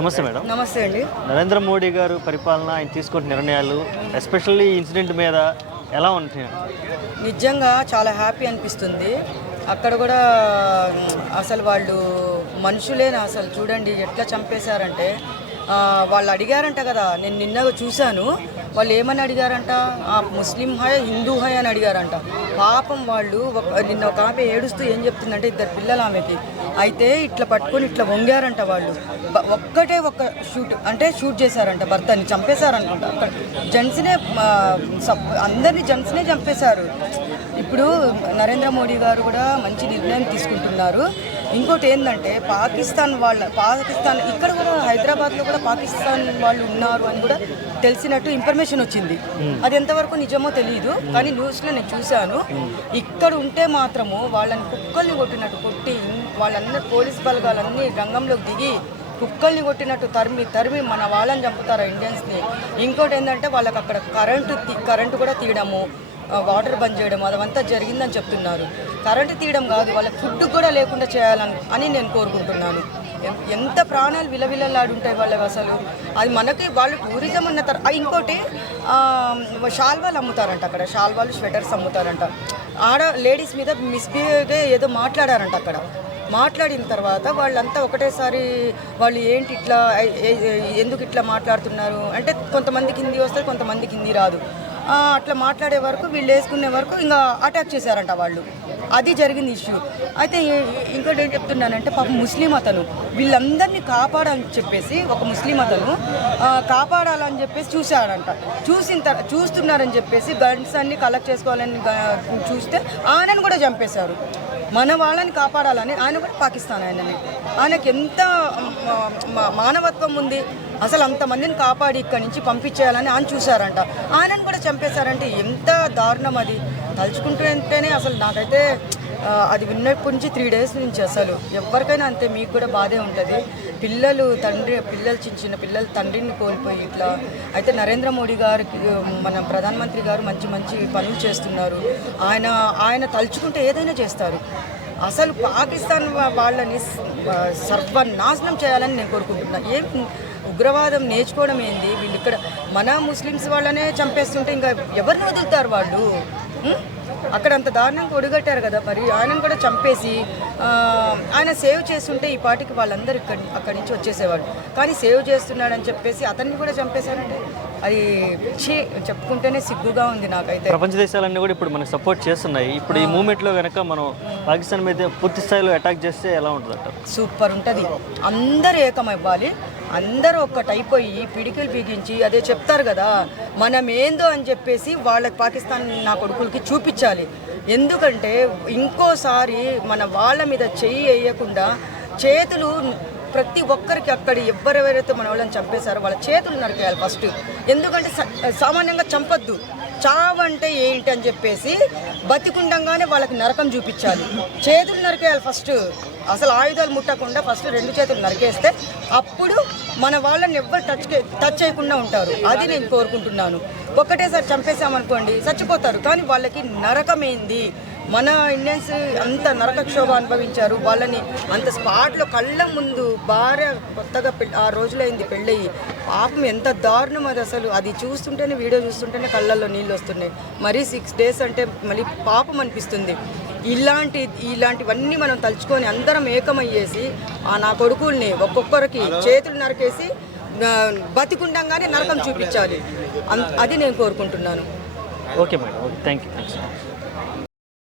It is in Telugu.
నమస్తే మేడం. నమస్తే అండి. నరేంద్ర మోడీ గారు పరిపాలన ఆయన తీసుకున్న నిర్ణయాలు ఎస్పెషల్లీ ఇన్సిడెంట్ మీద ఎలా ఉంటాయి? నిజంగా చాలా హ్యాపీ అనిపిస్తుంది. అక్కడ కూడా అసలు వాళ్ళు మనుషులేనా అసలు చూడండి ఎట్లా చంపేశారంటే వాళ్ళు అడిగారంట కదా, నేను నిన్న చూశాను. వాళ్ళు ఏమని అడిగారంట, ముస్లిం హాయ్ హిందూ హాయ్ అని అడిగారంట. పాపం వాళ్ళు నిన్న ఒక ఆమె ఏడుస్తూ ఏం చెప్తుందంటే, ఇద్దరు పిల్లలు ఆమెకి అయితే ఇట్లా పట్టుకొని ఇట్లా వంగారంట. వాళ్ళు ఒక్క షూట్ చేశారంట, భర్తని చంపేశారనుకుంట. అక్కడ జెంట్స్నే అందరినీ జెంట్స్నే చంపేశారు. ఇప్పుడు నరేంద్ర మోడీ గారు కూడా మంచి నిర్ణయం తీసుకుంటున్నారు. ఇంకోటి ఏంటంటే పాకిస్తాన్ ఇక్కడ కూడా హైదరాబాద్లో కూడా పాకిస్తాన్ వాళ్ళు ఉన్నారు అని కూడా తెలిసినట్టు ఇన్ఫర్మేషన్ వచ్చింది. అది ఎంతవరకు నిజమో తెలియదు, కానీ న్యూస్లో నేను చూశాను. ఇక్కడ ఉంటే మాత్రము వాళ్ళని కుక్కల్ని కొట్టినట్టు కొట్టి వాళ్ళందరూ పోలీస్ బలగాలన్నీ రంగంలోకి దిగి కుక్కల్ని కొట్టినట్టు తరిమి మన వాళ్ళని చంపుతారు ఇండియన్స్ని. ఇంకోటి ఏంటంటే వాళ్ళకి అక్కడ కరెంటు కూడా తీయడము, వాటర్ బంద్ చేయడం అదంతా జరిగిందని చెప్తున్నారు. కరెంటు తీయడం కాదు, వాళ్ళకి ఫుడ్ కూడా లేకుండా చేయాలని నేను కోరుకుంటున్నాను. ఎంత ప్రాణాలు విలవిలలాడుంటాయి వాళ్ళవి అసలు. అది మనకి వాళ్ళు టూరిజం అన్న ఇంకోటి షాల్వాలు అమ్ముతారంట అక్కడ, షాల్వాలు స్వెటర్స్ అమ్ముతారంట. లేడీస్ మీద మిస్బిహేవ్గా ఏదో మాట్లాడారంట అక్కడ. మాట్లాడిన తర్వాత వాళ్ళంతా ఒకటేసారి వాళ్ళు ఏంటి ఇట్లా ఎందుకు ఇట్లా మాట్లాడుతున్నారు అంటే, కొంతమందికి హిందీ వస్తుంది, కొంతమందికి హిందీ రాదు. అట్లా మాట్లాడే వరకు వీళ్ళు వేసుకునే వరకు ఇంకా అటాక్ చేశారంట వాళ్ళు. అది జరిగింది ఇష్యూ. అయితే ఇంకోటి ఏం చెప్తున్నానంటే, పాపం ముస్లిం అతను వీళ్ళందరినీ కాపాడాలని చెప్పేసి ఒక ముస్లిం అతను కాపాడాలని చెప్పేసి చూశారంట. చూస్తున్నారని చెప్పేసి గన్స్ అన్ని కలెక్ట్ చేసుకోవాలని చూస్తే ఆయనను కూడా చంపేశారు. మన వాళ్ళని కాపాడాలని ఆయన కూడా పాకిస్తాన్ ఆయనకి ఎంత మానవత్వం ఉంది అసలు. అంతమందిని కాపాడి ఇక్కడి నుంచి పంపించేయాలని ఆయన చూశారంట. ఆయనను కూడా చంపేశారంటే ఎంత దారుణం. అది తలుచుకుంటుంటేనే అసలు నాకైతే అది విన్నప్పటి నుంచి 3 days నుంచి అసలు ఎవరికైనా అంతే, మీకు కూడా బాధే ఉంటుంది. పిల్లలు చిన్న పిల్లలు తండ్రిని కోల్పోయి ఇట్లా. అయితే నరేంద్ర మోడీ గారికి మన ప్రధానమంత్రి గారు మంచి మంచి పనులు చేస్తున్నారు. ఆయన తలుచుకుంటే ఏదైనా చేస్తారు. అసలు పాకిస్తాన్ వాళ్ళని సర్వనాశనం చేయాలని నేను కోరుకుంటున్నాను. ఏం ఉగ్రవాదం నేర్చుకోవడం ఏంది వీళ్ళు? ఇక్కడ మన ముస్లిమ్స్ వాళ్ళనే చంపేస్తుంటే ఇంకా ఎవరిని వదులుతారు వాళ్ళు? అక్కడ అంత దారుణంగా ఒడిగట్టారు కదా, మరి ఆయనను కూడా చంపేసి ఆయన సేవ్ చేస్తుంటే ఈ పార్టీకి వాళ్ళందరూ అక్కడి నుంచి వచ్చేసేవాడు. కానీ సేవ్ చేస్తున్నాడని చెప్పేసి అతన్ని కూడా చంపేశారంటే అది చెప్పుకుంటేనే సిగ్గుగా ఉంది నాకైతే. ప్రపంచ దేశాలన్నీ కూడా ఇప్పుడు మనకు సపోర్ట్ చేస్తున్నాయి. ఇప్పుడు ఈ మూమెంట్లో కనుక మనం పాకిస్తాన్ మీద పూర్తి స్థాయిలో అటాక్ చేస్తే ఎలా ఉంటుంది అంటారు? సూపర్ ఉంటుంది. అందరూ ఏకమైవ్వాలి, అందరూ ఒక్కటైపోయి పిడికిలు బిగించి అదే చెప్తారు కదా, మనం ఏందో అని చెప్పేసి వాళ్ళకి పాకిస్తాన్ నా కొడుకులకి చూపించాలి. ఎందుకంటే ఇంకోసారి మన వాళ్ళ మీద చెయ్యి వేయకుండా చేతులు ప్రతి ఒక్కరికి అక్కడ ఎవరెవరైతే మన వాళ్ళని చంపేశారో వాళ్ళ చేతులు నరికేయాలి ఫస్ట్. ఎందుకంటే సామాన్యంగా చంపొద్దు, చావంటే ఏంటి అని చెప్పేసి బతికుండంగానే వాళ్ళకి నరకం చూపించాలి. చేతులు నరికేయాలి ఫస్ట్. అసలు ఆయుధాలు ముట్టకుండా ఫస్ట్ 2 చేతులు నరికేస్తే అప్పుడు మన వాళ్ళని ఎవ్వరు టచ్ చేయకుండా ఉంటారు. అది నేను కోరుకుంటున్నాను. ఒకటేసారి చంపేసామనుకోండి చచ్చిపోతారు, కానీ వాళ్ళకి నరకమేంది? మన ఇండియన్స్ అంత నరకక్షోభ అనుభవించారు. వాళ్ళని అంత స్పాట్లో కళ్ళ ముందు భార్య కొత్తగా 6 రోజులైంది పెళ్ళయి, పాపం ఎంత దారుణం అది అసలు. అది చూస్తుంటేనే, వీడియో చూస్తుంటేనే కళ్ళల్లో నీళ్ళు వస్తున్నాయి. మరీ 6 days అంటే మళ్ళీ పాపం అనిపిస్తుంది. ఇలాంటివన్నీ మనం తలుచుకొని అందరం ఏకమయ్యేసి నా కొడుకుల్ని ఒక్కొక్కరికి చేతులు నరికేసి బతికుండంగానే నరకం చూపించాలి. అది నేను కోరుకుంటున్నాను. Okay madam, thank you.